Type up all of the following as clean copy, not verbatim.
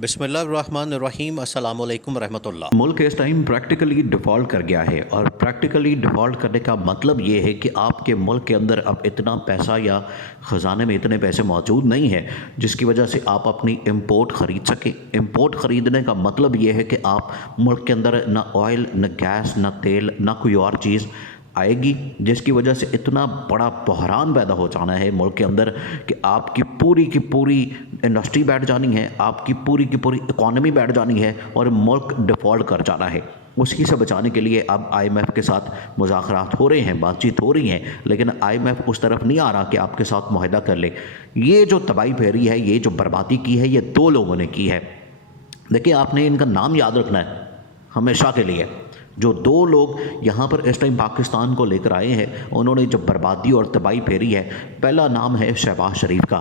बिस्मिल्लाहिर्रहमानिर्रहीम अस्सलामु अलैकुम रहमतुल्लाह। मुल्क इस टाइम प्रैक्टिकली डिफ़ॉल्ट कर गया है और प्रैक्टिकली डिफ़ॉल्ट करने का मतलब ये है कि आपके मुल्क के अंदर अब इतना पैसा या ख़जाने में इतने पैसे मौजूद नहीं है जिसकी वजह से आप अपनी इंपोर्ट ख़रीद सकें। इंपोर्ट ख़रीदने का मतलब ये है कि आप मुल्क के अंदर ना ऑयल, ना गैस, ना तेल, ना कोई और चीज़ आएगी, जिसकी वजह से इतना बड़ा बहरान पैदा हो जाना है मुल्क के अंदर कि आपकी पूरी की पूरी इंडस्ट्री बैठ जानी है, आपकी पूरी की पूरी इकॉनमी बैठ जानी है और मुल्क डिफ़ॉल्ट कर जाना है। उसी से बचाने के लिए अब IMF के साथ मुज़ाकरात हो रहे हैं, बातचीत हो रही हैं, लेकिन IMF उस तरफ नहीं आ रहा कि आपके साथ मुआहदा कर ले। ये जो तबाही फेरी है, ये जो बर्बादी की है, ये दो लोगों ने की है। देखिए, आपने इनका नाम याद रखना है हमेशा के लिए। जो दो लोग यहाँ पर इस टाइम पाकिस्तान को लेकर आए हैं, उन्होंने जो बर्बादी और तबाही फेरी है, पहला नाम है शहबाज शरीफ का,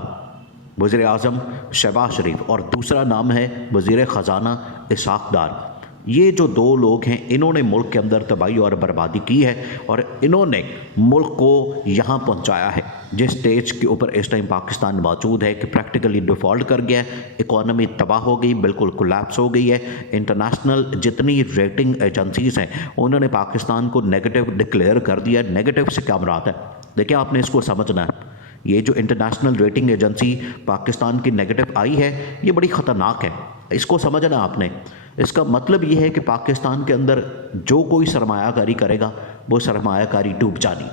वज़ीर आज़म शहबाज शरीफ, और दूसरा नाम है वज़ीर ख़जाना इसहाक़ डार। ये जो दो लोग हैं, इन्होंने मुल्क के अंदर तबाही और बर्बादी की है और इन्होंने मुल्क को यहाँ पहुँचाया है जिस स्टेज के ऊपर इस टाइम पाकिस्तान मौजूद है कि प्रैक्टिकली डिफ़ॉल्ट कर गया है, इकॉनमी तबाह हो गई, बिल्कुल कोलैप्स हो गई है। इंटरनेशनल जितनी रेटिंग एजेंसीज़ हैं, उन्होंने पाकिस्तान को नेगेटिव डिक्लेयर कर दिया। नेगेटिव से क्या मुराद है? देखिए, आपने इसको समझना है। ये जो इंटरनेशनल रेटिंग एजेंसी पाकिस्तान की नेगेटिव आई है, ये बड़ी ख़तरनाक है, इसको समझना आपने। इसका मतलब ये है कि पाकिस्तान के अंदर जो कोई सरमायाकारी करेगा, वो सरमायाकारी डूब जानी।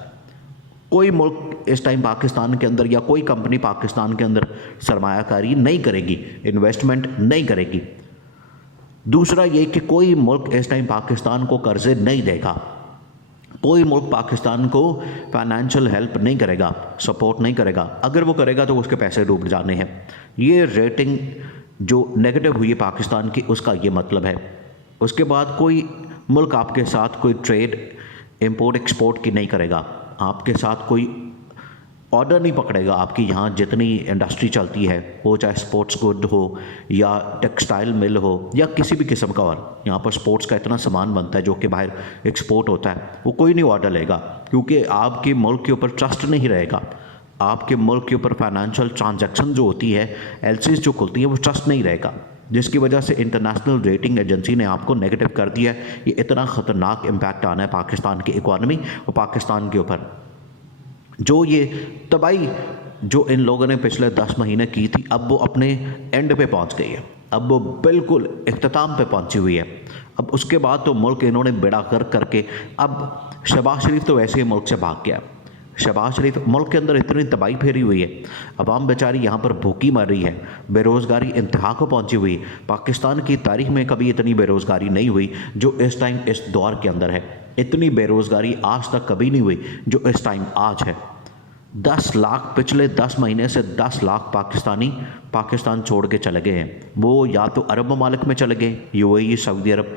कोई मुल्क इस टाइम पाकिस्तान के अंदर या कोई कंपनी पाकिस्तान के अंदर सरमायाकारी नहीं करेगी, इन्वेस्टमेंट नहीं करेगी। दूसरा ये कि कोई मुल्क इस टाइम पाकिस्तान को कर्जे नहीं देगा, कोई मुल्क पाकिस्तान को फाइनेंशियल हेल्प नहीं करेगा, सपोर्ट नहीं करेगा। अगर वो करेगा तो उसके पैसे डूब जाने हैं। ये रेटिंग जो नेगेटिव हुई है पाकिस्तान की, उसका ये मतलब है। उसके बाद कोई मुल्क आपके साथ कोई ट्रेड इंपोर्ट एक्सपोर्ट की नहीं करेगा, आपके साथ कोई ऑर्डर नहीं पकड़ेगा। आपकी यहाँ जितनी इंडस्ट्री चलती है, वो चाहे स्पोर्ट्स गुड हो या टेक्सटाइल मिल हो या किसी भी किस्म का, और यहाँ पर स्पोर्ट्स का इतना सामान बनता है जो कि बाहर एक्सपोर्ट होता है, वो कोई नहीं ऑर्डर लेगा, क्योंकि आपके मुल्क के ऊपर ट्रस्ट नहीं रहेगा। आपके मुल्क के ऊपर फाइनेंशियल ट्रांजैक्शन जो होती है, LCs जो खुलती हैं, वो ट्रस्ट नहीं रहेगा, जिसकी वजह से इंटरनेशनल रेटिंग एजेंसी ने आपको नेगेटिव कर दिया है। ये इतना ख़तरनाक इम्पैक्ट आना है पाकिस्तान की इकॉनमी और पाकिस्तान के ऊपर। जो ये तबाही जो इन लोगों ने पिछले 10 महीने की थी, अब वो अपने एंड पे पहुंच गई है, अब वो बिल्कुल इख्तिताम पे पहुंची हुई है। अब उसके बाद तो मुल्क इन्होंने बेड़ा कर करके, अब शहबाज शरीफ तो वैसे ही मुल्क से भाग गया। शहबाज शरीफ, मुल्क के अंदर इतनी तबाही फेरी हुई है, अवाम बेचारी यहाँ पर भूखी मर रही है, बेरोज़गारी इंतहा को पहुँची हुई। पाकिस्तान की तारीख में कभी इतनी बेरोज़गारी नहीं हुई जो इस टाइम इस दौर के अंदर है। इतनी बेरोज़गारी आज तक कभी नहीं हुई जो इस टाइम आज है। 10 लाख, पिछले 10 महीने से 10 लाख पाकिस्तानी पाकिस्तान छोड़ के चले गए हैं। वो या तो अरब ममालिक में चले गए, UAE, सऊदी अरब,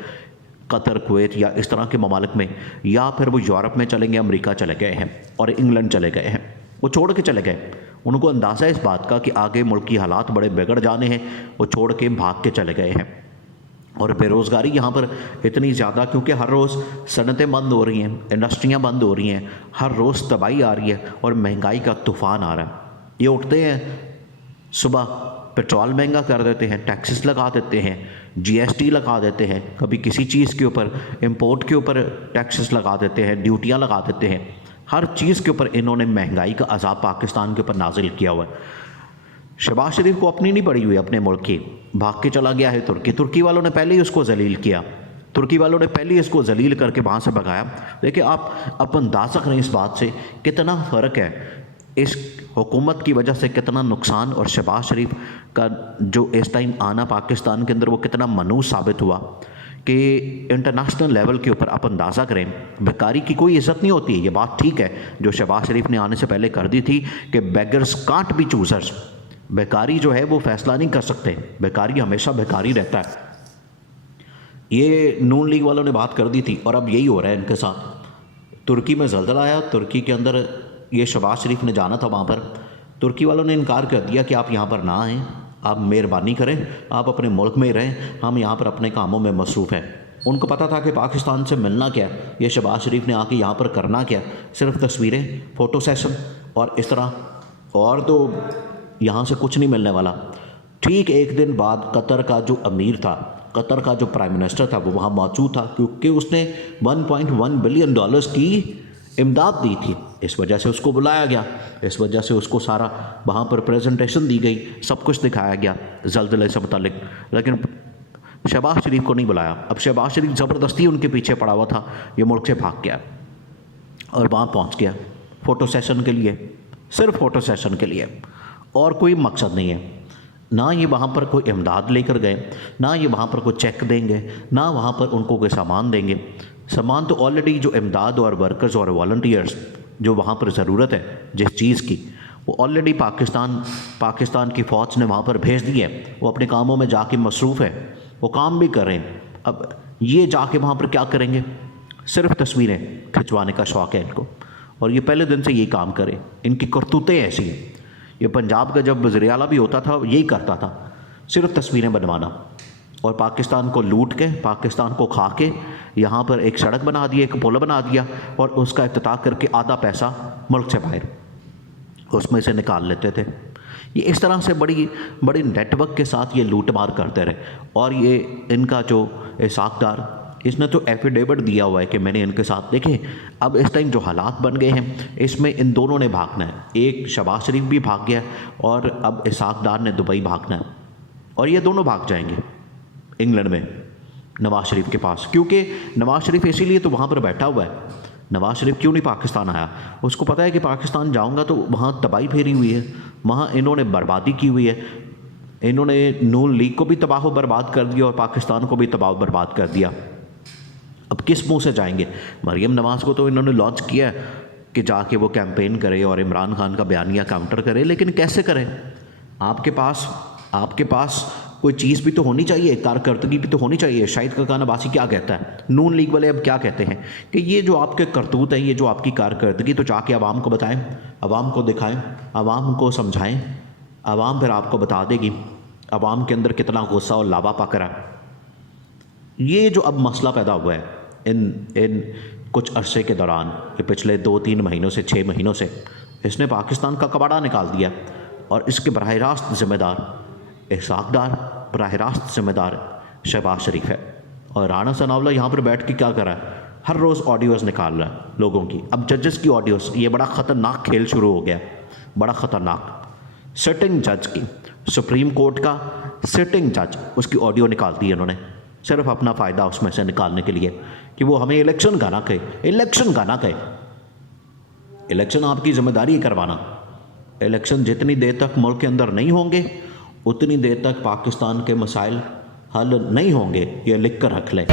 कतर, कुवैत या इस तरह के ममालिक में, या फिर वो यूरोप में चले गए, अमेरिका चले गए हैं और इंग्लैंड चले गए हैं। वो छोड़ के चले गए। उनको अंदाज़ा है इस बात का कि आगे मुल्क की हालात बड़े बिगड़ जाने हैं, वो छोड़ के भाग के चले गए हैं। और बेरोज़गारी यहाँ पर इतनी ज़्यादा, क्योंकि हर रोज़ सनतें बंद हो रही हैं, इंडस्ट्रियाँ बंद हो रही हैं, हर रोज़ तबाही आ रही है और महंगाई का तूफ़ान आ रहा है। ये उठते हैं सुबह, पेट्रोल महंगा कर देते हैं, टैक्सेस लगा देते हैं, GST लगा देते हैं, कभी किसी चीज़ के ऊपर, इंपोर्ट के ऊपर टैक्सेस लगा देते हैं, ड्यूटियाँ लगा देते हैं। हर चीज़ के ऊपर इन्होंने महंगाई का अज़ाब पाकिस्तान के ऊपर नाजिल किया हुआ है। शहबाज शरीफ को अपनी नहीं पड़ी हुई अपने मुल्क की, भाग के चला गया है तुर्की। तुर्की वालों ने पहले ही उसको जलील किया, तुर्की वालों ने पहले ही इसको जलील करके वहाँ से भगाया। देखिए, आप अंदाज़ा करें इस बात से कितना फ़र्क है, इस हुकूमत की वजह से कितना नुकसान, और शहबाज शरीफ का जो इस टाइम आना पाकिस्तान के अंदर वो कितना मनूस साबित हुआ कि इंटरनेशनल लेवल के ऊपर आप अंदाज़ा करें, बेकारी की कोई इज़्ज़त नहीं होती है। ये बात ठीक है जो शहबाज शरीफ ने आने से पहले कर दी थी कि बेगर्स कांट बी चूज़र्स, बेकारी जो है वो फैसला नहीं कर सकते, बेकारी हमेशा बेकारी रहता है। ये नून लीग वालों ने बात कर दी थी और अब यही हो रहा है इनके साथ। तुर्की में ज़ल्ज़ला आया, तुर्की के अंदर ये शहबाज शरीफ ने जाना था, वहाँ पर तुर्की वालों ने इनकार कर दिया कि आप यहाँ पर ना आएँ, आप मेहरबानी करें, आप अपने मुल्क में रहें, हम यहाँ पर अपने कामों में मसरूफ़ हैं। उनको पता था कि पाकिस्तान से मिलना क्या, ये शहबाज शरीफ ने आके यहाँ पर करना क्या, सिर्फ तस्वीरें, फ़ोटो सेशन और इस तरह, और तो यहाँ से कुछ नहीं मिलने वाला। ठीक एक दिन बाद कतर का जो अमीर था, कतर का जो प्राइम मिनिस्टर था, वो वहाँ मौजूद था क्योंकि उसने 1.1 बिलियन डॉलर्स की इमदाद दी थी। इस वजह से उसको बुलाया गया, इस वजह से उसको सारा वहाँ पर प्रेजेंटेशन दी गई, सब कुछ दिखाया गया ज़लज़ले से मुतालिक। लेकिन शहबाज शरीफ को नहीं बुलाया। अब शहबाज शरीफ ज़बरदस्ती उनके पीछे पड़ा हुआ था, ये मुल्क से भाग गया और वहाँ पहुँच गया फ़ोटो सेशन के लिए, सिर्फ फ़ोटो सेशन के लिए, और कोई मकसद नहीं है। ना ये वहाँ पर कोई इमदाद लेकर गए, ना ये वहाँ पर कोई चेक देंगे, ना वहाँ पर उनको कोई सामान देंगे। सामान तो ऑलरेडी जो इमदाद और वर्कर्स और वॉलंटियर्स जो वहाँ पर ज़रूरत है जिस चीज़ की, वो ऑलरेडी पाकिस्तान की फ़ौज ने वहाँ पर भेज दी है। वो अपने कामों में जाके मसरूफ़ है, वो काम भी कर रहे हैं। अब ये जाके वहाँ पर क्या करेंगे? सिर्फ तस्वीरें खिंचवाने का शौक़ है इनको, और ये पहले दिन से यही काम करें। इनकी करतूतें ऐसी हैं। ये पंजाब का जब वज़ीर आला भी होता था यही करता था, सिर्फ तस्वीरें बनवाना, और पाकिस्तान को लूट के, पाकिस्तान को खा के यहाँ पर एक सड़क बना दी, एक पुल बना दिया, और उसका इफ्तिताह करके आधा पैसा मुल्क से बाहर उसमें से निकाल लेते थे। ये इस तरह से बड़ी नेटवर्क के साथ ये लूट मार करते रहे। और ये इनका जो इसाक़दार, इसने तो एफिडेविट दिया हुआ है कि मैंने इनके साथ देखे। अब इस टाइम जो हालात बन गए हैं, इसमें इन दोनों ने भागना है। एक शहबाज शरीफ भी भाग गया और अब इसाक़दार ने दुबई भागना है, और ये दोनों भाग जाएंगे इंग्लैंड में नवाज़ शरीफ के पास, क्योंकि नवाज़ शरीफ इसीलिए तो वहाँ पर बैठा हुआ है। नवाज़ शरीफ क्यों नहीं पाकिस्तान आया? उसको पता है कि पाकिस्तान जाऊँगा तो वहाँ तबाही फेरी हुई है, वहाँ इन्होंने बर्बादी की हुई है। इन्होंने नून लीग को भी तबाह बर्बाद कर दिया और पाकिस्तान को भी तबाह बर्बाद कर दिया। अब किस मुंह से जाएंगे? मरियम नवाज़ को तो इन्होंने लॉन्च किया कि जाके वो कैंपेन करे और इमरान खान का बयानिया काउंटर करे, लेकिन कैसे करें? आपके पास कोई चीज़ भी तो होनी चाहिए, कारकर्दगी भी तो होनी चाहिए। शाहिद खाकान अब्बासी क्या कहता है, नून लीग वाले अब क्या कहते हैं कि ये जो आपके करतूत हैं, ये जो आपकी कारकर्दगी, तो जाके आवाम को बताएं, आवाम को दिखाएं, आवाम को समझाएं, आवाम फिर आपको बता देगी आवाम के अंदर कितना गुस्सा और लावा पक रहा है। ये जो अब मसला पैदा हुआ है इन कुछ अरसे के दौरान, ये पिछले 2-3 महीनों से 6 महीनों से, इसने पाकिस्तान का कबाड़ा निकाल दिया, और इसके बराह रास्त ज़िम्मेदार इसाक़दार, बराह रास्त ज़िम्मेदार शहबाज शरीफ है। और राना सनाउल्लाह यहाँ पर बैठ के क्या कर रहा है? हर रोज़ ऑडियोज़ निकाल रहा है लोगों की। अब जजेस की ऑडियोज़, ये बड़ा ख़तरनाक खेल शुरू हो गया, बड़ा ख़तरनाक। सिटिंग जज की, सुप्रीम कोर्ट का सिटिंग जज, उसकी ऑडियो निकाल दी इन्होंने, सिर्फ अपना फ़ायदा उसमें से निकालने के लिए कि वो हमें इलेक्शन का ना कहे, इलेक्शन का ना कहे। इलेक्शन आपकी ज़िम्मेदारी है करवाना। इलेक्शन जितनी देर तक मुल्क के अंदर नहीं होंगे, उतनी देर तक पाकिस्तान के मसाइल हल नहीं होंगे, ये लिख कर रख लें।